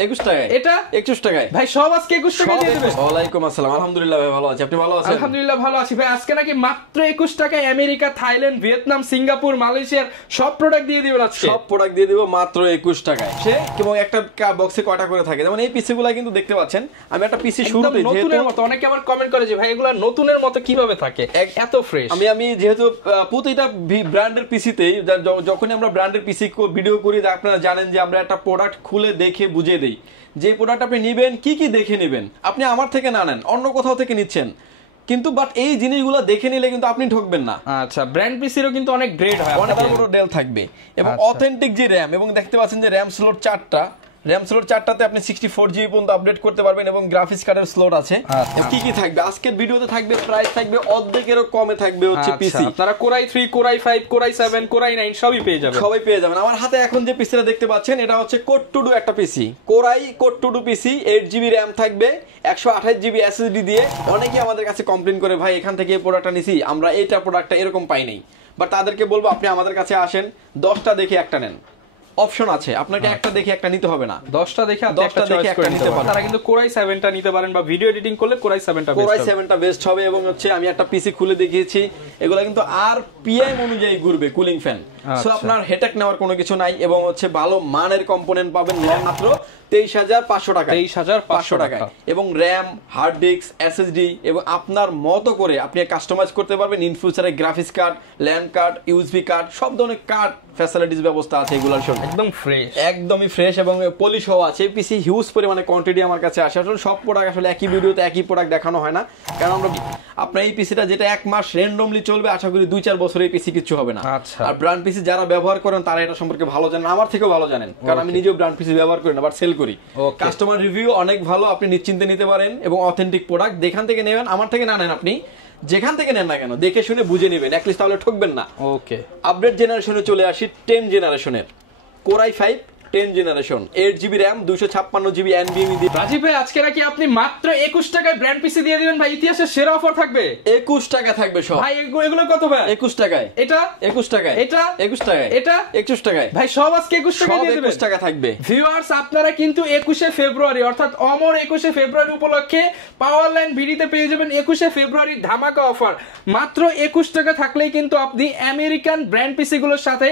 21 টাকায়, এটা 21 টাকায় ভাই, সব আজকে 21 টাকায় দিয়ে দিবেন। ওয়ালাইকুম আসসালাম, আলহামদুলিল্লাহ ভাই ভালো আছি, আপনি ভালো আছেন? আলহামদুলিল্লাহ ভালো আছি ভাই। আজকে নাকি মাত্র 21 টাকায় আমেরিকা, থাইল্যান্ড, ভিয়েতনাম, সিঙ্গাপুর, মালয়েশিয়ার সব প্রোডাক্ট দিয়ে দিবেন আজকে। সব প্রোডাক্ট দিয়ে দিব মাত্র 21 টাকায়। সে এবং একটা বক্সে কয়টা করে থাকে, যেমন এই পিসিগুলো কিন্তু দেখতে পাচ্ছেন, আমি একটা পিসি শুরুতে নতুনের মতো, অনেকে আবার কমেন্ট করে যে ভাই এগুলা নতুনের মতো কিভাবে থাকে, এত ফ্রেশ। আমি যেহেতু প্রতিটা ব্র্যান্ডের পিসিতেই যখনই আমরা ব্র্যান্ডের পিসি ভিডিও করি, আপনারা জানেন যে আমরা একটা প্রোডাক্ট খুলে দেখে বুঝিয়ে দেই যে প্রোডাক্ট আপনি নেবেন কি কি দেখে নেবেন। আপনি আমার থেকে না নেন, অন্য কোথাও থেকে নিচ্ছেন, কিন্তু বাট এই জিনিসগুলো দেখে নিলে কিন্তু আপনি ঠকবেন না। আচ্ছা, ব্র্যান্ড পিসিরও কিন্তু অনেক গ্রেড হয়, অনেক বড় ডেল থাকবে এবং অথেন্টিক যে র‍্যাম, এবং দেখতে পাচ্ছেন যে র‍্যাম স্লট 4টা, র‍্যাম স্লট 4টাতে আপনি 64 জিবি পর্যন্ত আপডেট করতে পারবেন এবং গ্রাফিক্স কার্ডের স্লট আছে। কি কি থাকবে আজকের ভিডিওতে থাকবে, প্রাইস থাকবে অর্ধেকেরও কমে থাকবে হচ্ছে পিসি। আপনারা কোরাই 3, কোরাই 5, কোরাই 7, কোরাই 9 সবই পেয়ে যাবেন, আমার হাতে এখন যে পিসিটা দেখতে পাচ্ছেন এটা হচ্ছে কোড টু ডু একটা PC, core i core two duo PC, 8 GB RAM থাকবে, 128 জিবি এসএসডি দিয়ে। অনেকেই আমাদের কাছে কমপ্লেইন করে ভাই এখান থেকে এই প্রোডাক্টটা নিছি, আমরা এইটা প্রোডাক্টটা এরকম পাই নাই। বাট তাদেরকে বলবো আপনি আমাদের কাছে আসেন, 10টা দেখে একটা নেন, অপশন আছে, আপনাকে একটা দেখে একটা নিতে হবে না, 10টা দেখে আপনি একটা চয়েস করে নিতে পারেন। তারা কিন্তু কোরাই 7টা নিতে পারেন, বা ভিডিও এডিটিং করলে কোরাই 7টা বেস্ট হবে। এবং হচ্ছে আমি একটা পিসি খুলে দেখিয়েছি, এগুলো কিন্তু আর পিএম অনুযায়ী ঘুরবে, কুলিং ফ্যান, সো আপনার হেডেক নেওয়ার কোনো কিছু নাই। এবং হচ্ছে ভালো মানের কম্পোনেন্ট পাবেন মাত্র 23,500 টাকা, 23,500 টাকা। এবং র‍্যাম, হার্ড ডিস্ক, এসএসডি এবং আপনার মতো করে আপনি কাস্টমাইজ করতে পারবেন। ইন ফিউচারে graphics card, land card, USB card, সব ধরনের কার্ড ফ্যাসিলিটিস ব্যবস্থা আছে এগুলোর সঙ্গে। একদম ফ্রেশ, একদমই ফ্রেশ এবং পলিশ হওয়া আছে। পিসি হিউজ পরিমাণে কোয়ান্টিটি আমার কাছে আসে। আসলে সব প্রোডাক্ট আসলে একই ভিডিওতে একই প্রোডাক্ট দেখানো হয় না, কারণ আমরা আপনার এই পিসিটা যেটা 1 মাস র্যান্ডমলি চলবে, আশা করি 2-4 বছর এই পিসি কিছু হবে না। আর ব্র্যান্ড পিসি যারা ব্যবহার করেন তারা এটা সম্পর্কে ভালো জানেন, আমার থেকেও ভালো জানেন, কারণ আমি নিজেও ব্র্যান্ড পিসি ব্যবহার করি না, বাট সেল করি। কাস্টমার রিভিউ অনেক ভালো, আপনি নিশ্চিন্তে নিতে পারেন এবং অথেন্টিক প্রোডাক্ট যেখান থেকে নেবেন, আমার থেকে না নেন, আপনি যেখান থেকে নেন না কেন দেখে শুনে বুঝে নেবেন, অ্যাটলিস্ট তাহলে ঠকবেন না। ওকে, আপডেট জেনারেশনে চলে আসি, 10 জেনারেশনের core i 5 10 generation, 8 GB RAM, 256 GB NVMe দিয়ে। রাজীব ভাই আজকে নাকি আপনি মাত্র 21 টাকায় ব্র্যান্ড পিসি দিয়ে দিবেন ভাই, ইতিহাসের সেরা অফার থাকবে। 21 টাকা থাকবে সব ভাই, এগুলো কত ভাই? 21 টাকায়, এটা 21 টাকায়, এটা 21 টাকায়, এটা 21 টাকায় ভাই, সব আজকে 21 টাকায় দিয়ে দিবেন। 21 টাকা থাকবে। ভিউয়ার্স, আপনারা কিন্তু 21শে ফেব্রুয়ারি অর্থাৎ অমর 21শে ফেব্রুয়ারি উপলক্ষে পাওয়ার লাইন ভিডিতে পেয়ে যাবেন 21শে ফেব্রুয়ারির ধামাকা অফার। মাত্র 21 টাকা থাকলেই কিন্তু আপনি আমেরিকান ব্র্যান্ড পিসি গুলোর সাথে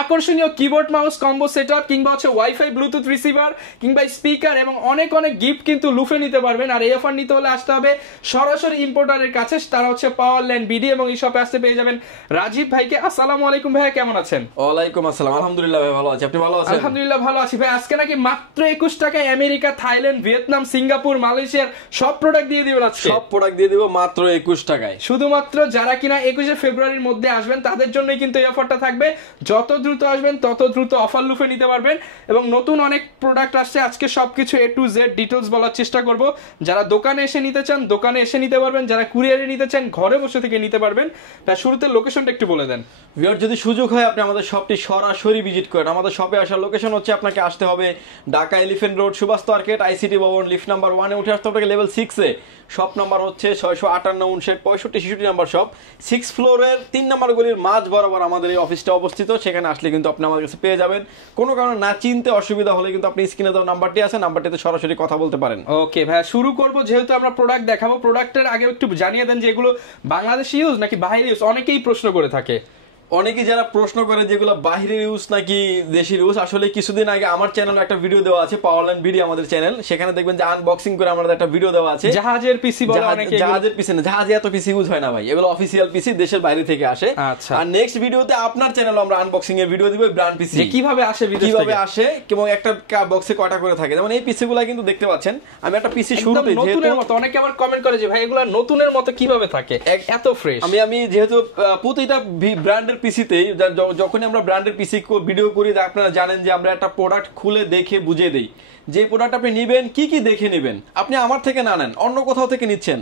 আকর্ষণীয় কিবোর্ড মাউস কম্বো সেটআপ, কিংবা হচ্ছে ওয়াইফাই ব্লুটুথ রিসিভার, কিংবা স্পিকার এবং অনেক অনেক গিফট কিন্তু লুফে নিতে পারবেন। আর এই অফার নিতে হলে আসতে হবে সরাসরি ইম্পোর্টারের কাছে, তারা হচ্ছে পাওয়ার লাইন বিডি, এবং এই শপে আসতে পেয়ে যাবেন রাজীব ভাইকে। আসসালামু আলাইকুম ভাইয়া, কেমন আছেন? ওয়ালাইকুম আসসালাম, আলহামদুলিল্লাহ ভাই ভালো আছি, আপনি ভালো আছেন? আলহামদুলিল্লাহ ভালো আছি ভাই। আজকে নাকি মাত্র 21 টাকায় আমেরিকা, থাইল্যান্ড, ভিয়েতনাম, সিঙ্গাপুর, মালয়েশিয়ার সব প্রোডাক্ট দিয়ে দিবেন আজকে। সব প্রোডাক্ট দিয়ে দিব মাত্র 21 টাকায়। শুধুমাত্র যারা কিনা 21শে ফেব্রুয়ারির মধ্যে আসবেন তাদের জন্যই কিন্তু এই অফারটা থাকবে। যত দ্রুত আসবেন তত দ্রুত অফার লুফে নিতে পারবেন। এবং নতুন অনেক প্রোডাক্ট আসছে, আজকে সবকিছু A to Z ডিটেইলস বলার চেষ্টা করব। যারা দোকানে এসে নিতে চান দোকানে এসে নিতে পারবেন, যারা কুরিয়ারে নিতে চান ঘরে বসে থেকে নিতে পারবেন। তার শুরুতে লোকেশনটা একটু বলে দেন। ভিউয়ার, যদি সুযোগ হয় আপনি আমাদের শপটি সরাসরি ভিজিট করেন। আমাদের শপে আসার লোকেশন হচ্ছে, আপনাকে আসতে হবে Dhaka elephant road, Subhash market, ICT Bhaban, lift number 1 এ উঠে আসতে হবে লেভেল 6 এ। শপ নাম্বার হচ্ছে 658, 59, 65, 66 নাম্বার শপ, 6 ফ্লোরের 3 নাম্বার গলির মাঝ বরাবর আমাদের এই অফিসটা অবস্থিত। সেখানে আসলে কিন্তু আপনি আমাদের কাছে পেয়ে যাবেন। কোনো কারণে না চিনতে অসুবিধা হলে কিন্তু আপনি স্ক্রিনে দেওয়া নাম্বারটি আছে, নাম্বারটিতে সরাসরি কথা বলতে পারেন। ওকে ভাই, শুরু করব। যেহেতু আমরা প্রোডাক্ট দেখাবো, প্রোডাক্টের আগে একটু জানিয়ে দেন যে এগুলো বাংলাদেশি ইউজ নাকি বাইরে ইউজ, অনেকেই প্রশ্ন করে থাকে। অনেকেই যারা প্রশ্ন করে যেগুলো বাহিরের ইউজ নাকি দেশের ইউজ, আসলে কিছুদিন আগে আমার চ্যানেলে একটা ভিডিও দেওয়া আছে, পাওয়ারলাইন ভিডিও আমাদের চ্যানেল, সেখানে দেখবেন যে আনবক্সিং করে আমাদের একটা ভিডিও দেওয়া আছে। জাহাজের পিসি বলে অনেকে, জাহাজের পিসি না, জাহাজে এত পিসি ইউজ হয় না ভাই, এগুলো অফিসিয়াল পিসি, দেশের বাইরে থেকে আসে। আচ্ছা, আর নেক্সট ভিডিওতে আপনার চ্যানেলে আমরা আনবক্সিং এর ভিডিও দিব, ব্র্যান্ড পিসি কিভাবে আসে, কিভাবে আসে এবং একটা বক্সে কয়টা করে থাকে। যেমন এই পিসি গুলা কিন্তু দেখতে পাচ্ছেন, আমি একটা পিসি শুরুতে নতুনের মতো, অনেকে আবার কমেন্ট করে যে ভাই এগুলা নতুনের মতো কিভাবে থাকে, এত ফ্রেশ। আমি যেহেতু প্রতিটা ব্র্যান্ডের পিসিতেই যখনই আমরা ব্র্যান্ডের পিসি ভিডিও করি, আপনারা জানেন যে আমরা একটা প্রোডাক্ট খুলে দেখে বুঝিয়ে দেই যে প্রোডাক্ট আপনি নেবেন কি কি দেখে নেবেন। আপনি আমার থেকে না নেন, অন্য কোথাও থেকে নিচ্ছেন,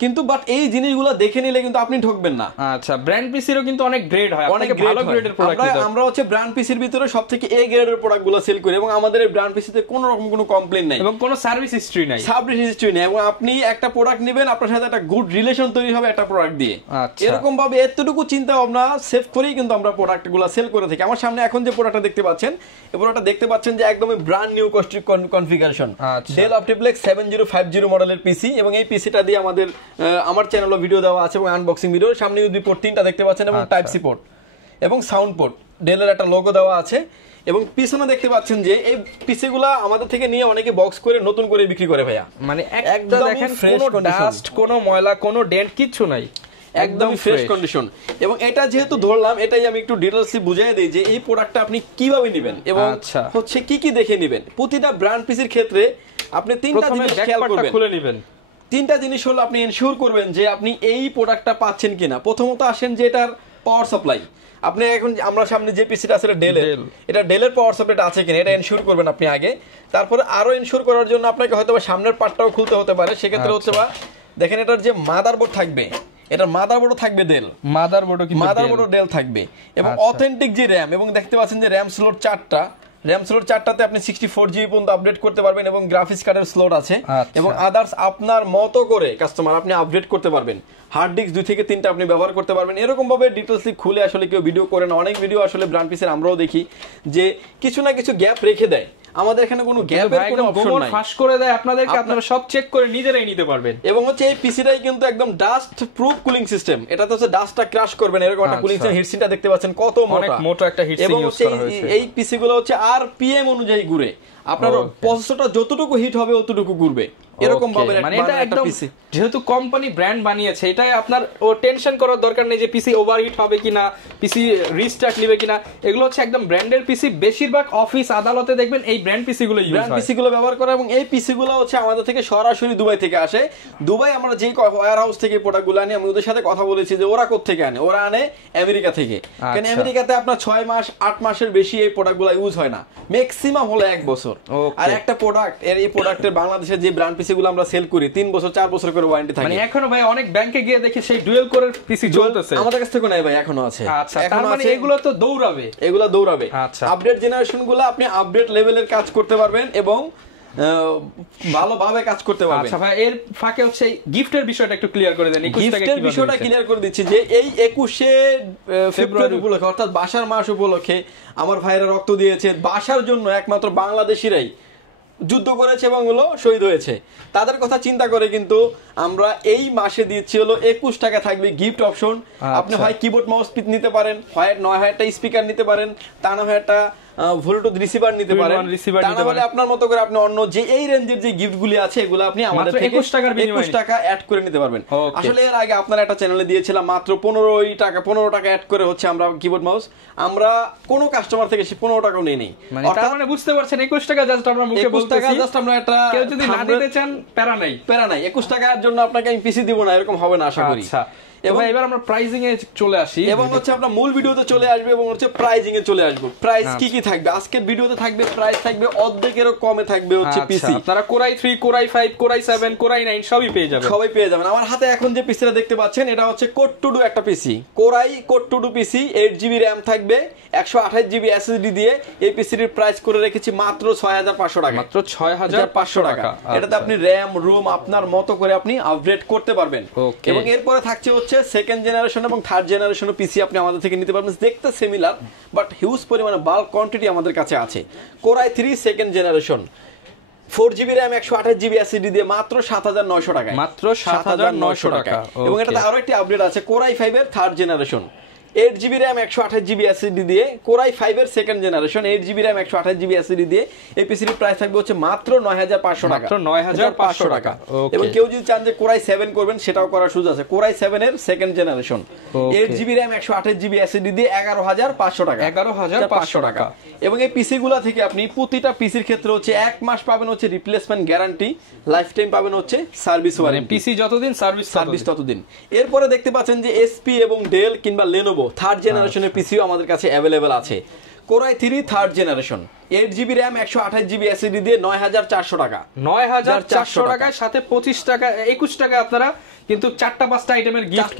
কিন্তু বাট এই জিনিসগুলো দেখে নিলে কিন্তু আপনি ঠকবেন না। আচ্ছা, ব্র্যান্ড পিসিরও কিন্তু অনেক গ্রেড হয়, অনেক ভালো গ্রেডের প্রোডাক্ট। আমরা হচ্ছে ব্র্যান্ড পিসির ভিতরে সবথেকে এ গ্রেডের প্রোডাক্টগুলো সেল করি এবং আমাদের এই ব্র্যান্ড পিসিতে কোনো রকম কোনো কমপ্লেইন নাই এবং কোনো সার্ভিস হিস্ট্রি নাই, এবং আপনি একটা প্রোডাক্ট নেবেন, আপনার সাথে একটা গুড রিলেশন তৈরি হবে একটা প্রোডাক্ট দিয়ে। আচ্ছা, এরকম ভাবে এতটুকু চিন্তা ভাবনা সেভ করেই কিন্তু আমরা প্রোডাক্টগুলো সেল করে থাকি। আমার সামনে এখন যে প্রোডাক্টটা দেখতে পাচ্ছেন, এই প্রোডাক্টটা দেখতে পাচ্ছেন যে একদমই brand new configuration, del OptiPlex 7050 মডেলের পিসি। এবং এই পিসিটা দিয়ে আমার চ্যানেলে ভিডিও দেওয়া আছে এবং আনবক্সিং ভিডিও। সামনে ইউএসবি পোর্ট 3টা দেখতে পাচ্ছেন এবং টাইপ সি পোর্ট এবং সাউন্ড পোর্ট, ডেলের একটা লোগো দেওয়া আছে। এবং পিছনে দেখতে পাচ্ছেন যে এই পিসিগুলো আমাদের থেকে নিয়ে অনেকে বক্স করে নতুন করে বিক্রি করে ভাইয়া। মানে একদম দেখেন কোনো ডাস্ট, কোনো ময়লা, কোনো ডেন্ট কিচ্ছু নাই, একদম ফ্রেশ কন্ডিশন। এবং এটা যেহেতু ধরলাম, এটাই আমি একটু ডিটেইলসলি বুঝিয়ে দেই যে এই প্রোডাক্টটা আপনি কিভাবে নেবেন এবং হচ্ছে কি কি দেখে নেবেন। প্রতিটা ব্র্যান্ড পিসির ক্ষেত্রে আপনি তিনটা জিনিস খেয়াল করবেন, খুলে নেবেন। তিনটা জিনিস হলো আপনি এনশিওর করবেন যে আপনি এই প্রোডাক্টটা পাচ্ছেন কিনা। প্রথমত আসেন যে এটার পাওয়ার সাপ্লাই, আপনি এখন আমরা সামনে যে পিসিটা আছে ডেলের, এটা ডেলের পাওয়ার সাপ্লাইটা আছে কিনা এটা এনশিওর করবেন আপনি আগে। তারপরে আরো এনশিওর করার জন্য আপনাকে হয়তো সামনের পার্টটাও খুলতে হতে পারে, সেক্ষেত্রে হচ্ছে বা দেখেন এটার যে মাদারবোর্ড থাকবে, এটার মাদারবোর্ডও থাকবে ডেল, মাদারবোর্ডও ডেল থাকবে। এবং অথেন্টিক যে র্যাম, এবং দেখতে পাচ্ছেন যে র্যাম স্লট 4টা, র্যাম স্লট 4টাতে আপনি 64 জিবি পর্যন্ত আপডেট করতে পারবেন এবং গ্রাফিক্স কার্ডের স্লট আছে এবং আদার্স আপনার মতো করে কাস্টমার আপনি আপডেট করতে পারবেন। হার্ড ডিস্ক 2 থেকে 3টা আপনি ব্যবহার করতে পারবেন। এরকম ভাবে ডিটেইলসলি খুলে আসলে কেউ ভিডিও করে না। অনেক ভিডিও আসলে ব্র্যান্ড পিসের আমরাও দেখি যে কিছু না কিছু গ্যাপ রেখে দেয়, আমাদের এখানে কোনো গ্যাপের কোনো অপশন নাই, ফাঁস করে দেয় আপনাদেরকে, আপনারা সব চেক করে নিজেরাই নিতে পারবেন। এবং হচ্ছে এই পিসিটাই কিন্তু একদম ডাস্ট প্রুফ কুলিং সিস্টেম, এটাতে হচ্ছে ডাস্টটা ক্র্যাশ করবে না, এরকম একটা কুলিং সিস্টেম। হিটসিনটা দেখতে পাচ্ছেন কত মোটা একটা হিটসিং ইউজ করা হয়েছে। এই পিসি গুলো হচ্ছে আরপিএম অনুযায়ী ঘুরে, আপনার প্রসেসরটা যতটুকু হিট হবে ততটুকু ঘুরবে, এরকম ভাবে। মানে এটা একদম যেহেতু কোম্পানি ব্র্যান্ড বানিয়েছে, এটাই আপনার ও টেনশন করার দরকার নেই যে পিসি ওভারহিট হবে কিনা, পিসি রিস্টার্ট নেবে কিনা। এগুলো হচ্ছে একদম ব্র্যান্ডের পিসি। বেশিরভাগ অফিস আদালতে দেখবেন এই ব্র্যান্ড পিসি গুলো ইউজ হয়, পিসি গুলো ব্যবহার করে। এবং এই পিসি গুলো হচ্ছে আমাদের থেকে সরাসরি দুবাই থেকে আসে। দুবাই আমরা যে ওয়্যার হাউস থেকে প্রোডাক্ট গুলো আনি, আমি ওদের সাথে কথা বলেছি যে ওরা কোথা থেকে আনে, ওরা আনে আমেরিকা থেকে। কারণ আমেরিকাতে আপনার 6 মাস 8 মাসের বেশি এই প্রোডাক্ট গুলো ইউজ হয় না, ম্যাক্সিমাম হলো 1 বছর। আর একটা প্রোডাক্ট এই প্রোডাক্টের বাংলাদেশের যে ব্র্যান্ড পিসি গুলো আমরা সেল করি 3 বছর 4 বছর করে ওয়ারেন্টি থাকে। মানে এখনো ভাই অনেক ব্যাংকে গিয়ে দেখি সেই ডুয়েল কোরের পিসি চলতেছে, আমাদের কাছ থেকে নাই ভাই, এখনো আছে। আচ্ছা, তার মানে এগুলো তো দৌড়াবে, এগুলো দৌড়াবে। আপডেট জেনারেশন গুলো আপনি আপডেট লেভেলের কাজ করতে পারবেন এবং ভালোভাবে কাজ করতে পারবেন। আচ্ছা ভাই, এর ফাঁকে হচ্ছে গিফটের বিষয়টা একটু ক্লিয়ার করে দেন। গিফটের বিষয়টা ক্লিয়ার করে দিচ্ছি যে এই 21শে ফেব্রুয়ারি উপলক্ষে, অর্থাৎ বাসার মাস উপলক্ষে আমার ভাইরা রক্ত দিয়েছে বাসার জন্য, একমাত্র বাংলাদেশিরাই যুদ্ধ করেছে এবং হলো শহীদ হয়েছে, তাদের কথা চিন্তা করে কিন্তু আমরা এই মাসে দিচ্ছি হলো 21 টাকা থাকবে গিফট অপশন। আপনি হয় কিবোর্ড মাউস নিতে পারেন, হয় একটা স্পিকার নিতে পারেন, তা না হয় একটা ব্লুটুথ রিসিভার নিতে পারেন, তাহলে আপনার মতো করে আপনি অন্য যে এই রেঞ্জের যে গিফটগুলি আছে এগুলো আপনি আমাদের থেকে 21 টাকা অ্যাড করে নিতে পারবেন। আসলে এর আগে আপনারা একটা চ্যানেলে দিয়েছিলাম মাত্র 15 টাকা অ্যাড করে হচ্ছে আমরা কিবোর্ড মাউস, আমরা কোন কাস্টমার থেকে 15 টাকাও নেই নেই। তার মানে বুঝতে পারছেন 21 টাকা জাস্ট আমরা মুখে বলতেছি, জাস্ট আমরা একটা কেউ যদি না দিতে চান প্যারা নাই 21 টাকার জন্য আপনাকে আমি পিসি দিব না, এরকম হবে না আশা করি। এবং এবার আমরা প্রাইজিং এ চলে আসি এবং হচ্ছে আমরা মূল ভিডিওতে চলে আসবে এবং হচ্ছে প্রাইজিং এ চলে আসব। প্রাইস কি কি থাকবে আজকের ভিডিওতে থাকবে, প্রাইস থাকবে অর্ধেকেরও কমে থাকবে হচ্ছে পিসি। আপনারা কোরাই 3 কোরাই 5 কোরাই 7 কোরাই 9 সবই পেয়ে যাবেন, আমার হাতে এখন যে পিসিটা দেখতে পাচ্ছেন এটা হচ্ছে কোড টু ডু একটা PC, core i core two duo PC, 8GB RAM থাকবে, 128GB এসএসডি দিয়ে। এই পিসির প্রাইস করে রেখেছি মাত্র 6500 টাকা, মাত্র 6500 টাকা। এটাতে আপনি র‍্যাম রুম আপনার মতো করে আপনি আপগ্রেড করতে পারবেন। এবং এরপরে থাকছে হচ্ছে সেকেন্ড জেনারেশন এবং থার্ড জেনারেশন পিসি আপনি আমাদের থেকে নিতে পারবেন, দেখতে সিমিলার বাট হিউজ পরিমাণে বাল্ক কোয়ান্টিটি আমাদের কাছে আছে। Core i 3 second generation, 4GB RAM 128GB SSD দিয়ে মাত্র 7900 টাকায়, মাত্র 7900 টাকা। এবং এটাতে আরো একটি আপডেট আছে কোরাই 5 এর third generation, 8GB RAM 128GB SSD দিয়ে, কোরাই 5 এর second generation, 8GB RAM 128GB SSD দিয়ে। এই পিসির প্রাইস থাকবে হচ্ছে মাত্র 9500 টাকা, মাত্র 9500 টাকা। এবং কেউ যদি চান যে কোরাই 7 করবেন সেটাও করার সুযোগ আছে। কোরাই 7 এর second generation, 8GB RAM 128GB SSD দিয়ে 11500 টাকা, 11500 টাকা। এবং এই পিসি গুলা থেকে আপনি প্রতিটা পিসির ক্ষেত্রে হচ্ছে 1 মাস পাবেন হচ্ছে রিপ্লেসমেন্ট গ্যারান্টি, লাইফ টাইম পাবেন হচ্ছে সার্ভিস ওয়ারেন্টি, পিসি যতদিন সার্ভিস ততদিন। এরপরে দেখতে পাচ্ছেন যে এসপি এবং ডেল কিংবা লেনোভো থার্ড জেনারেশনের পিসিও আমাদের কাছে অ্যাভেলেবেল আছে। Core i 3 third generation, 8GB RAM 128GB SSD দিয়ে 9400 টাকা, 9400 টাকায় সাথে 25 টাকা 21 টাকা আপনারা কিন্তু 4-5টা আইটেমের গিফট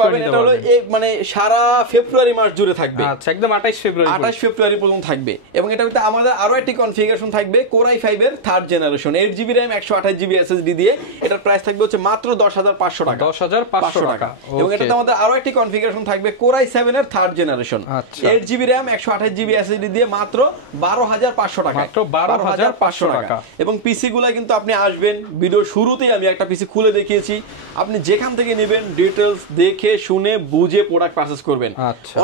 পাবেন। এটা হলো মানে সারা ফেব্রুয়ারি মাস জুড়ে থাকবে। আচ্ছা, একদম 28 ফেব্রুয়ারি পর্যন্ত থাকবে। এবং এটা ভিতরে আমাদের আরো একটি কনফিগারেশন থাকবে Core i5 এর 3rd generation 8GB RAM 128GB SSD দিয়ে। এটার প্রাইস থাকবে হচ্ছে মাত্র 10500 টাকা, 10500 টাকা। এবং এটাতে আমাদের আরো একটি কনফিগারেশন থাকবে Core i7 এর 3rd generation 8GB RAM 128GB SSD দিয়ে মাত্র 12500 টাকা, মাত্র 12500 টাকা। এবং পিসি গুলা কিন্তু আপনি আসবেন, ভিডিও শুরুতেই আমি একটা পিসি খুলে দেখিয়েছি, আপনি যেখান থেকে নেবেন ডিটেইলস দেখে শুনে বুঝে প্রোডাক্ট পারচেজ করবেন।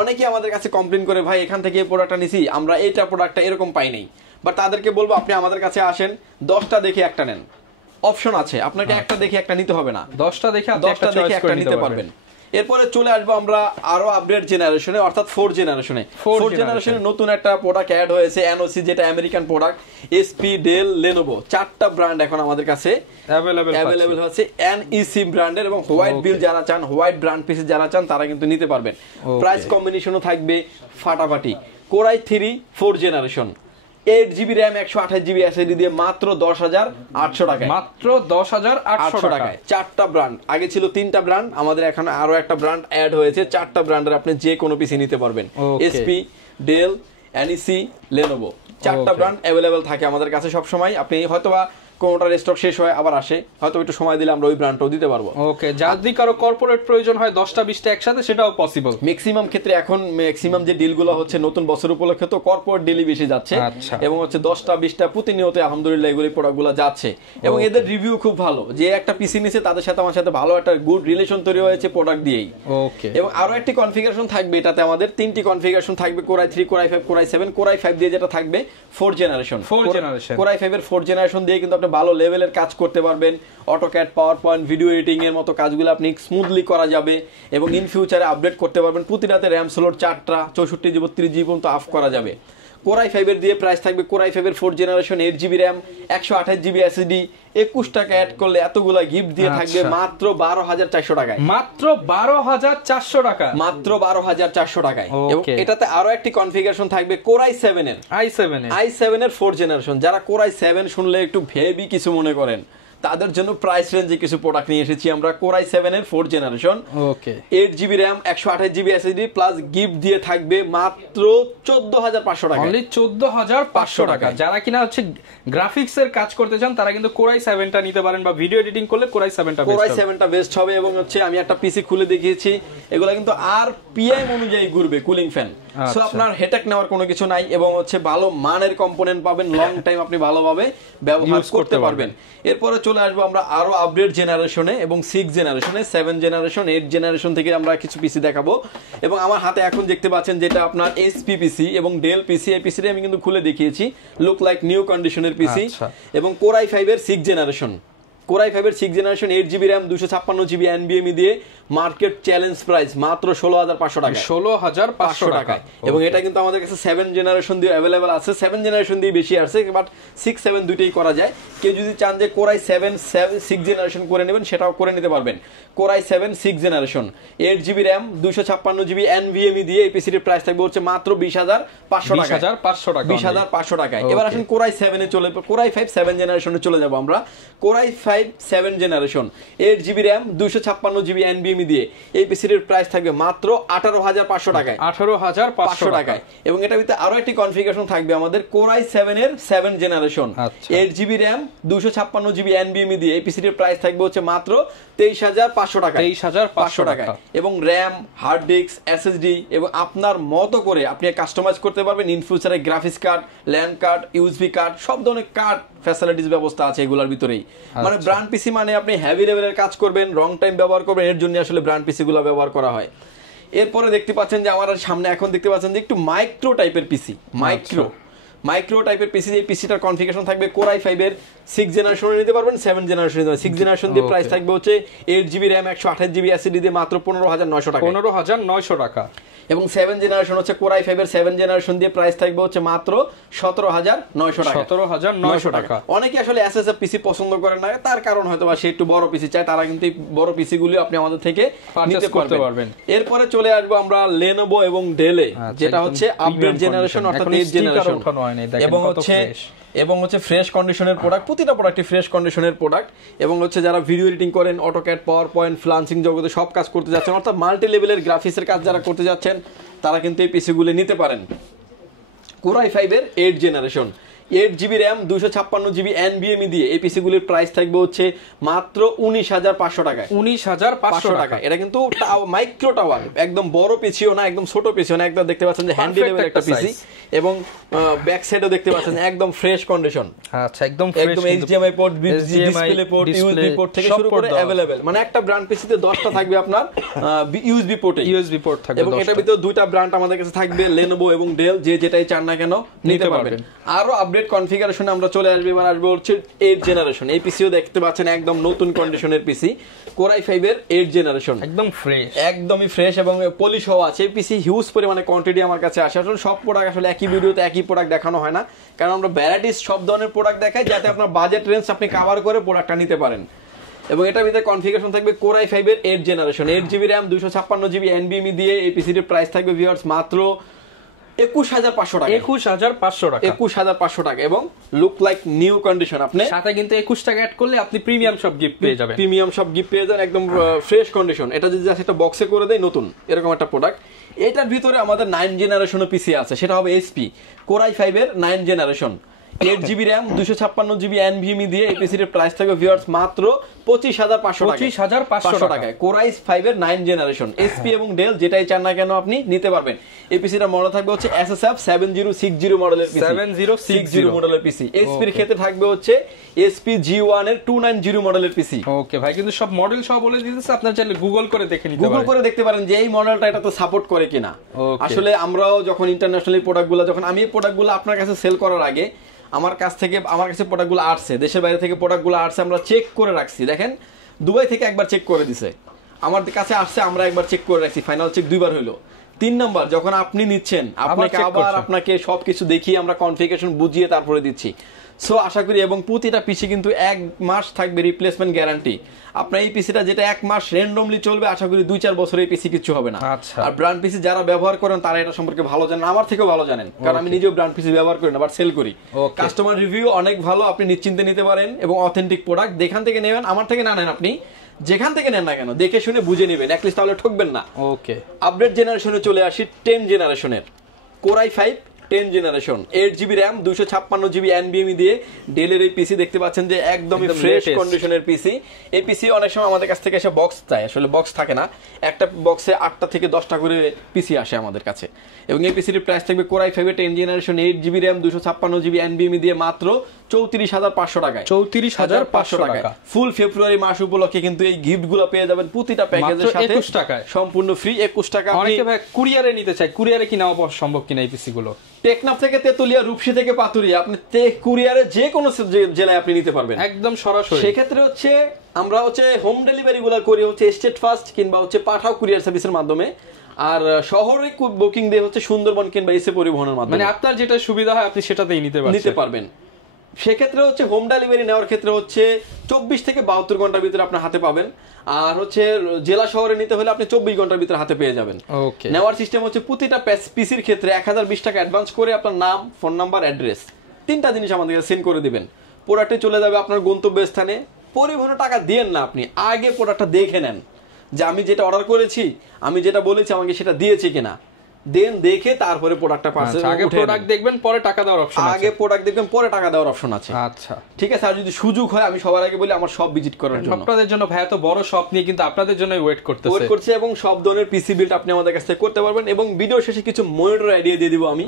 অনেকে আমাদের কাছে কমপ্লেইন করে, ভাই এখান থেকে এই প্রোডাক্টটা নিছি, আমরা এইটা প্রোডাক্টটা এরকম পাই নাই। বাট তাদেরকে বলবো আপনি আমাদের কাছে আসেন, 10টা দেখে একটা নেন, অপশন আছে, আপনাকে একটা দেখে একটা নিতে হবে না, 10টা দেখে একটা নিতে পারবেন। এরপরে চলে আসবো আমরা আরো আপডেট জেনারেশনে, অর্থাৎ 4 জেনারেশনে। 4 জেনারেশনে নতুন একটা প্রোডাক্ট অ্যাড হয়েছে, এনওসি, যেটা American product. SP, Dell, Lenovo, 4টা ব্র্যান্ড এখন আমাদের কাছে অ্যাভেলেবল হচ্ছে এনইসি ব্র্যান্ডের। এবং হোয়াইট বিল যারা চান, হোয়াইট ব্র্যান্ড পিস যারা চান, তারা কিন্তু নিতে পারবেন। প্রাইস কম্বিনেশনও থাকবে ফাটাফাটি। Core i3 4 generation 8GB RAM 128GB SSD দিয়ে মাত্র 10800 টাকায়, মাত্র 10800 টাকায়। 4টা ব্র্যান্ড, আগে ছিল 3টা ব্র্যান্ড, আমাদের এখন আরো একটা ব্র্যান্ড অ্যাড হয়েছে। 4টা ব্র্যান্ডের আপনি যে কোনো পিসি নিতে পারবেন। এসপি, ডেল, এনইসি, লেনোভো, 4টা ব্র্যান্ড অ্যাভেলেবল থাকে আমাদের কাছে সব সময়। আপনি হয়তোবা কোনটার স্টক শেষ হয় আবার আসে, হয়তো একটু সময় দিলে আমরা ওই ব্র্যান্ডটাও দিতে পারবো। ওকে, যদি কারো কর্পোরেট প্রয়োজন হয় 10টা 20টা একসাথে, সেটাও পসিবল। ম্যাক্সিমাম ক্ষেত্রে এখন ম্যাক্সিমাম যে ডিলগুলো হচ্ছে নতুন বছর উপলক্ষে, তো কর্পোরেট ডিলই বেশি যাচ্ছে। এবং হচ্ছে 10টা 20টা প্রতিনিয়ত আলহামদুলিল্লাহ এগুলি প্রোডাক্টগুলো যাচ্ছে। এবং এদের রিভিউ খুব ভালো, যে একটা পিসি নিছে তাদের সাথে আমার সাথে ভালো একটা গুড রিলেশন তৈরি হয়েছে প্রোডাক্ট দিয়েই। ওকে, এবং আরো একটি কনফিগারেশন থাকবে, এটাতে আমাদের 3টি কনফিগারেশন থাকবে, Core i3, Core i5, Core i7। Core i5 দিয়ে যেটা থাকবে 4 জেনারেশন। Core i5 এর 4 জেনারেশন দিয়ে কিন্তু আপনি ভালো লেভেলের কাজ করতে পারবেন। AutoCAD, power point, video editing এর মতো কাজগুলো আপনি স্মুথলি করা যাবে এবং ইন ফিউচারে আপডেট করতে পারবেন। প্রতিটাতে র্যাম স্লট 4টা 64GB 32GB পর্যন্ত অফ করা যাবে। Core i5 এর দিয়ে প্রাইস থাকবে Core i5 এর 4 generation 8GB RAM 128GB SSD 21 টাকা অ্যাড করলে এতগুলা গিফট দিয়ে থাকবে মাত্র 12400 টাকায়, মাত্র 12400 টাকা, মাত্র 12400 টাকায়। এবং এটাতে আরো একটি কনফিগারেশন থাকবে Core i7 এর, i7 এর 4 জেনারেশন। যারা Core i7 শুনলে একটু ভেবি কিছু মনে করেন, তাদের জন্য প্রাইস রেঞ্জে কিছু প্রোডাক্ট নিয়ে এসেছি আমরা। Core i7 এর 4 generation, 8GB RAM 128GB SSD plus gift দিয়ে থাকবে মাত্র 14500 টাকা, অনলি 14500 টাকা। যারা কিনা হচ্ছে গ্রাফিক্স এর কাজ করতে চান, তারা কিন্তু Core i7 টা নিতে পারেন, বা ভিডিও এডিটিং করলে Core i7 টা বেস্ট হবে। এবং হচ্ছে আমি একটা পিসি খুলে দেখিয়েছি, এগুলা কিন্তু RPM অনুযায়ী ঘুরবে, কুলিং ফ্যান। সো আপনার হেডেক নেওয়ার কোনো কিছু নাই, এবং হচ্ছে ভালো মানের কম্পোনেন্ট পাবেন, লং টাইম আপনি ভালোভাবে ব্যবহার করতে পারবেন। এরপরে চলে আসবো আমরা আরো আপডেট জেনারেশনে এবং 6 জেনারেশনে, 7 জেনারেশন, 8 জেনারেশন থেকে আমরা কিছু পিসি দেখাবো। এবং আমার হাতে এখন দেখতে পাচ্ছেন যেটা আপনার এসপি পিসি এবং ডেল পিসি, এই পিসিটা আমি কিন্তু খুলে দেখিয়েছি, লুক লাইক নিউ কন্ডিশনের পিসি। এবং Core i5 এর 6 জেনারেশন, Core i5 এর 6 generation 8GB RAM 256GB NVMe দিয়ে মার্কেট চ্যালেঞ্জ প্রাইস মাত্র 16500 টাকা, 16500 টাকা। এবং এটা কিন্তু আমাদের কাছে 7 জেনারেশন দিয়ে अवेलेबल আছে। 7 জেনারেশন দিয়ে বেশি আসছে, বাট 6 7 দুটেই করা যায়। কেউ যদি চান যে Core i7 6 জেনারেশন করে নেবেন, সেটাও করে নিতে পারবেন। Core i7 6 generation 8GB RAM 256GB NVMe দিয়ে এই পিসিটির প্রাইস থাকবে হচ্ছে মাত্র 20500 টাকা, 20500 টাকায়। এবার আসুন Core i7 এ চলে, Core i5 7 জেনারেশনে চলে যাব আমরা। Core i5 7 generation 8GB RAM 256GB NVMe দিয়ে এই পিসিটির প্রাইস থাকবে মাত্র 18500 টাকায়, 18500 টাকায়। এবং এটা ভিতরে আরো একটি কনফিগারেশন থাকবে আমাদের Core i7 এর 7 generation 8GB RAM 256GB NVMe দিয়ে এই পিসিটির প্রাইস থাকবে হচ্ছে মাত্র 23500 টাকা, 23500 টাকা। এবং র্যাম, হার্ড ডিস্ক, এসএসডি এবং আপনার মতো করে আপনি কাস্টমাইজ করতে পারবেন। ইন ফিউচারে graphics card, land card, USB card, সব ধরনের কার্ড ফ্যাসিলিটিস ব্যবস্থা আছে এগুলোর ভিতরেই। মানে ব্র্যান্ড পিসি মানে আপনি হেভি লেভেলের কাজ করবেন, লং টাইম ব্যবহার করবেন, এর জন্য আসলে ব্র্যান্ড পিসি গুলো ব্যবহার করা হয়। এরপরে দেখতে পাচ্ছেন যে আমার সামনে এখন দেখতে পাচ্ছেন যে একটু মাইক্রো টাইপের পিসি, মাইক্রো টাইপের পিসি। এই পিসিটার কনফিগারেশন থাকবে Core i5 এর 6 জেনারেশনে নিতে পারবেন, 7 জেনারেশনে নিতে পারবেন। 6 জেনারেশন দিয়ে প্রাইস থাকবে হচ্ছে 8GB RAM 128GB SSD দিয়ে মাত্র 15900 টাকা, 15900 টাকা। এবং 7 জেনারেশন হচ্ছে Core i5 এর 7 জেনারেশন দিয়ে প্রাইস থাকবে হচ্ছে মাত্র 17900 টাকা, 17900 টাকা। অনেকে আসলে এসএসএফ পিসি পছন্দ করে না, তার কারণ হয়তো বা সে একটু বড় পিসি চায়, তারা কিন্তু এই বড় পিসি গুলি আপনি আমাদের থেকে নিতে পারবেন। এরপরে চলে আসবো আমরা Lenovo এবং Dell এ, যেটা হচ্ছে আপডেট জেনারেশন অর্থাৎ 8 জেনারেশন। হয় নাই, দেখেন এবং কত হচ্ছে ফ্রেশ। এবং হচ্ছে ফ্রেশ কন্ডিশনের প্রোডাক্ট, প্রতিটা প্রোডাক্টই ফ্রেশ কন্ডিশনের প্রোডাক্ট। এবং হচ্ছে যারা ভিডিও এডিটিং করেন, অটোক্যাড, পাওয়ার পয়েন্ট, ফ্লান্সিং জগতে সব কাজ করতে যাচ্ছেন, অর্থাৎ মাল্টি লেভেলের গ্রাফিক্সের কাজ যারা করতে যাচ্ছেন, তারা কিন্তু এই পিসিগুলো নিতে পারেন। কোরাই 5 এর 8 generation, 8GB RAM, 256GB NVMe দিয়ে এই পিসিগুলির প্রাইস থাকবে হচ্ছে মাত্র 19,500 টাকায়। 19,500 টাকা। এটা কিন্তু মাইক্রো টাওয়ার, একদম বড় পিসিও না, একদম ছোট পিসিও না, একদম দেখতে পাচ্ছেন যে হ্যান্ডি লেভেল একটা পিসি। এবং ব্যাক সাইডও দেখতে পাচ্ছেন একদম ফ্রেশ কন্ডিশন। আচ্ছা, একদম ফ্রেশ, একদম HDMI port, display port, USB port থেকে শুরু করে अवेलेबल, মানে একটা ব্র্যান্ড পিসিতে 10টা থাকবে আপনার USB পোর্টে, USB পোর্ট থাকবে। এবং এটার ভিতরে দুইটা ব্র্যান্ড আমাদের কাছে থাকবে, Lenovo এবং Dell, যে যেটাই চান না কেন নিতে পারবেন। আরো আপডেট কনফিগারেশনে আমরা চলে আসবে, এবার আসবে হচ্ছে 8 জেনারেশন। এই পিসিও দেখতে পাচ্ছেন একদম নতুন কন্ডিশনের পিসি, কোরাই 5 এর 8 জেনারেশন, একদম ফ্রেশ, একদমই ফ্রেশ এবং পলিশ হওয়া আছে। পিসি হিউজ পরিমাণে কোয়ান্টিটি আমার কাছে আসে। আসলে সব প্রোডাক্ট আসলে একই ভিডিওতে একই প্রোডাক্ট দেখানো হয় না, কারণ আমরা ভ্যারাইটিস সব ধরনের প্রোডাক্ট দেখাই, যাতে আপনার বাজেট রেঞ্জ আপনি কভার করে প্রোডাক্টটা নিতে পারেন। এবং এটার ভিতরে কনফিগারেশন থাকবে কোরাই 5 এর 8 generation, 8GB RAM, 256GB NVMe দিয়ে এই পিসিটির প্রাইস থাকবে ভিউয়ার্স মাত্র 21,500 টাকা। 21,500 টাকা, 21,500 টাকা। এবং লুক লাইক নিউ কন্ডিশন। আপনি সাথে কিন্তু 21 টাকা অ্যাড করলে আপনি প্রিমিয়াম সব গিফট পেয়ে যাবেন, প্রিমিয়াম সব গিফট পেয়ে যাবেন, একদম ফ্রেশ কন্ডিশন। এটা যদি জাস্ট একটা বক্সে করে দেয় নতুন, এরকম একটা প্রোডাক্ট। এটার ভিতরে আমাদের 9 জেনারেশনও পিসি আছে, সেটা হবে এসপি কোরাই 5 এর 9 generation, 8GB RAM, 256GB NVMe দিয়ে এই পিসিটির প্রাইস থাকবে ভিউয়ার্স মাত্র 25,500 টাকা। 25,500 টাকায় কোরাই 5 এর 9 জেনারেশন, এসপি এবং ডেল যেটাই চান না কেন আপনি নিতে পারবেন। এই পিসিটার মডেল থাকবে হচ্ছে SSF 7060 মডেলের পিসি, 7060 মডেলের পিসি। এসপি এর ক্ষেত্রে থাকবে হচ্ছে SP G1 এর 290 মডেলের পিসি। ওকে ভাই, কিন্তু সব মডেল সব বলে দিতেছে, আপনারা চাইলে গুগল করে দেখে নিতে পারেন, গুগল করে দেখতে পারেন যে এই মডেলটা এটা তো সাপোর্ট করে কিনা। আসলে আমরাও যখন ইন্টারন্যাশনালি প্রোডাক্টগুলো, যখন আমি এই প্রোডাক্টগুলো আপনার কাছে সেল করার আগে আমার কাছে প্রোডাক্টগুলো আসছে, দেশের বাইরে থেকে প্রোডাক্টগুলো আসছে, আমরা চেক করে রাখছি। দেখেন, দুবাই থেকে একবার চেক করে দিছে, আমার কাছে আসছে, আমরা একবার চেক করে রাখছি, ফাইনাল চেক 2 বার হলো। 3 নাম্বার যখন আপনি নিচ্ছেন, আপনাকে সবকিছু দেখিয়ে আমরা কনফিগারেশন বুঝিয়ে তারপরে দিচ্ছি। সো আশা করি, এবং প্রতিটা পিসি কিন্তু 1 মাস থাকবে রিপ্লেসমেন্ট গ্যারান্টি। আপনার এই পিসিটা যেটা 1 মাস র্যান্ডমলি চলবে, আশা করি 2-4 বছর এই পিসি কিছু হবে না। আর ব্র্যান্ড পিসি যারা ব্যবহার করেন তারা এটা সম্পর্কে ভালো জানেন, আমার থেকেও ভালো জানেন, কারণ আমি নিজেও ব্র্যান্ড পিসি ব্যবহার করি না, বাট সেল করি। কাস্টমার রিভিউ অনেক ভালো, আপনি নিশ্চিন্তে নিতে পারেন, এবং অথেন্টিক প্রোডাক্ট। যেখান থেকে নেবেন, আমার থেকে না নেন, আপনি যেখান থেকে নেন না কেন দেখে শুনে বুঝে নেবেন, অ্যাটলিস্ট তাহলে ঠকবেন না। ওকে, আপডেট জেনারেশনে চলে আসি, 10 জেনারেশনের core i 5 10 generation, 8GB RAM, 256GB NVMe দিয়ে ডেলের এই পিসি দেখতে পাচ্ছেন যে একদমই ফ্রেশ কন্ডিশনের পিসি। এই পিসি অনেক সময় আমাদের কাছ থেকে এসে বক্স চায়, আসলে বক্স থাকে না, একটা বক্সে 8টা থেকে 10টা করে পিসি আসে আমাদের কাছে। এবং এই পিসির প্রাইস থাকবে core i 5 10 generation, 8GB RAM, 256GB NVMe দিয়ে মাত্র 34,500 টাকায়। 34,500 টাকা। ফুল ফেব্রুয়ারি মাস উপলক্ষে কিন্তু এই গিফটগুলো পেয়ে যাবেন প্রতিটা প্যাকেজের সাথে 21 টাকায়, সম্পূর্ণ ফ্রি। 21 টাকা। অনেকে ভাই কুরিয়ারে নিতে চায়, কুরিয়ারে কি নেওয়া সম্ভব কিনা এই পিসি গুলো? টেকনাফ থেকে তেতুলিয়া, রূপসী থেকে পাতুরিয়া, আপনি কুরিয়ারে যে কোনো জেলায় আপনি নিতে পারবেন একদম সরাসরি। সেক্ষেত্রে হচ্ছে আমরা হচ্ছে হোম ডেলিভারি গুলো করি হচ্ছে স্টেট ফাস্ট কিংবা হচ্ছে পাঠাও কুরিয়ার সার্ভিসের মাধ্যমে, আর শহরে বুকিং দিয়ে হচ্ছে সুন্দরবন কিংবা এসে পরিবহনের মাধ্যমে, মানে আপনার যেটা সুবিধা হয় আপনি সেটাতেই নিতে পারবেন। সেক্ষেত্রে হচ্ছে হোম ডেলিভারি নেওয়ার ক্ষেত্রে হচ্ছে 24 থেকে 72 ঘন্টার ভিতরে আপনার হাতে পাবেন, আর হচ্ছে জেলা শহরে নিতে হলে আপনি 24 ঘন্টার ভিতরে হাতে পেয়ে যাবেন। নেওয়ার সিস্টেম হচ্ছে প্রতিটা পিসির ক্ষেত্রে 1020 টাকা অ্যাডভান্স করে আপনার নাম, ফোন নাম্বার, অ্যাড্রেস 3টা জিনিস আমাদেরকে সেন্ড করে দিবেন। প্রোডাক্টে চলে যাবে আপনার গন্তব্যস্থানে। পরিবহনের টাকা দিয়েন না, আপনি আগে প্রোডাক্টটা দেখে নেন যে আমি যেটা অর্ডার করেছি, আমি যেটা বলেছি আমাকে সেটা দিয়েছি কিনা, দেন দেখে তারপরে প্রোডাক্টটা পারচেজ। আগে প্রোডাক্ট দেখবেন, পরে টাকা দেওয়ার অপশন আছে। আগে প্রোডাক্ট দেখবেন, পরে টাকা দেওয়ার অপশন আছে। আচ্ছা, ঠিক আছে। আর যদি সুযোগ হয়, আমি সবার আগে বলি আমার শপ ভিজিট করার জন্য। আপনাদের জন্য ভাই এত বড় শপ নিয়ে কিন্তু আপনাদের জন্য ওয়েট করছে, এবং সব ধরনের পিসি বিল্ড আপনি আমাদের কাছ থেকে করতে পারবেন। এবং ভিডিও শেষে কিছু মনিটর আইডিয়া দিয়ে দিব আমি,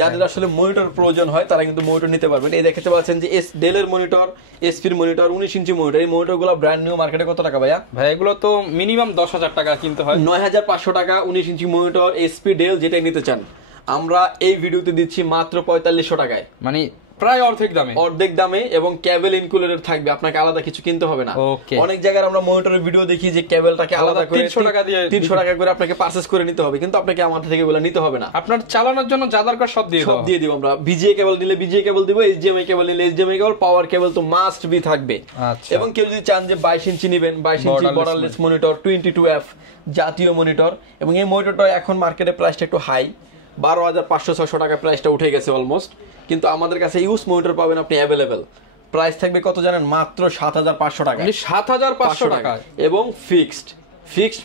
যাদের আসলে মনিটর প্রয়োজন হয় তারা কিন্তু মনিটর নিতে পারবেন। এই দেখতে পাচ্ছেন যে ডেলের মনিটর, এসপির মনিটর, 19 ইঞ্চি মনিটর। এই মনিটরগুলো ব্র্যান্ড নিউ মার্কেটে কত টাকা ভাইয়া? ভাই এগুলো তো মিনিমাম 10,000 টাকা কিনতে হয়। 9,500 টাকা 19 ইঞ্চি মনিটর, এসপি, ডেল যেটাই নিতে চান আমরা এই ভিডিওতে দিচ্ছি মাত্র 4500 টাকায়, মানে প্রায় অর্ধেক দামে। এবং কেবল ইনক্লুডেড থাকবে, আপনাকে আলাদা কিছু কিনতে হবে না। অনেক জায়গায় আমরা মনিটরের ভিডিও দেখি যে কেবলটাকে আলাদা করে 300 টাকা করে আপনাকে পারচেজ করে নিতে হবে, কিন্তু আপনাকে আমাদের থেকে এগুলো নিতে হবে না। আপনার চালানোর জন্য যা দরকার সব দিয়ে দিব আমরা। ভিজিএ কেবল নিলে ভিজিএ কেবল দিব, এইচডিএমআই কেবল নিলে এইচডিএমআই কেবল, পাওয়ার কেবল তো মাস্ট বি থাকবে। এবং কেউ যদি চান যে 22 ইঞ্চি নেবেন, 22 ইঞ্চি বর্ডারলেস মনিটর, 22F জাতীয় মনিটর। এবং এই মনিটরটা এখন মার্কেটে প্রাইসটা একটু হাই, 12,500-600 টাকা প্রাইসটা উঠে গেছে অলমোস্ট। কিন্তু আমাদের কাছে ইউজ মনিটর পাবেন আপনি অ্যাভেলেবেল। প্রাইস থাকবে কত জানেন? মাত্র 7,500 টাকা। 7,500 টাকা এবং ফিক্সড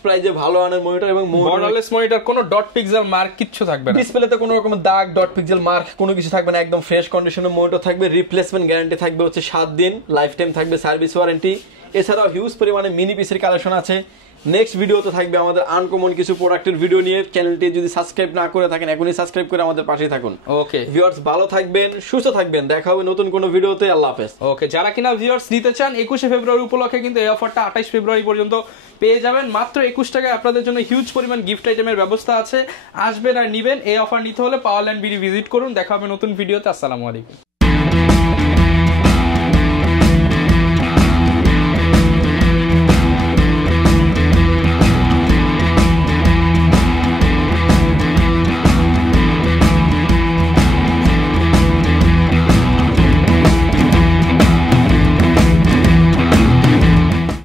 প্রাইসে ভালো মানের মনিটর এবং বর্ডারলেস মনিটর, কোনো ডট পিক্সেল মার্ক কিচ্ছু থাকবে না, ডিসপ্লেতে কোনো রকম দাগ ডট পিক্সেল মার্ক কোনো কিছু থাকবে না, একদম ফ্রেশ কন্ডিশনের মনিটর থাকবে। রিপ্লেসমেন্ট গ্যারান্টি থাকবে হচ্ছে 7 দিন, লাইফ টাইম থাকবে সার্ভিস ওয়ারেন্টি। এছাড়াও হিউজ পরিমাণে মিনি পিসির কালেকশন আছে। নেক্সট ভিডিওতে থাকবে আমাদের আনকমন কিছু প্রোডাক্টের ভিডিও নিয়ে। চ্যানেলটি যদি সাবস্ক্রাইব না করে থাকেন এখনই সাবস্ক্রাইব করে আমাদের পাশেই থাকুন। ওকে ভিউয়ার্স, ভালো থাকবেন, সুস্থ থাকবেন, দেখা হবে নতুন কোনো ভিডিওতে। আল্লাহ হাফেজ। ওকে, যারা কিনা ভিউয়ার্স নিতে চান 21শে ফেব্রুয়ারি উপলক্ষে কিন্তু এই অফারটা 28 ফেব্রুয়ারি পর্যন্ত পেয়ে যাবেন। মাত্র 21 টাকায় আপনাদের জন্য হিউজ পরিমাণ গিফট আইটেমের ব্যবস্থা আছে। আসবেন আর নিবেন। এই অফার নিতে হলে পাওয়ারল্যান্ড বিডি ভিজিট করুন। দেখা হবে নতুন ভিডিওতে। আসসালামু আলাইকুম।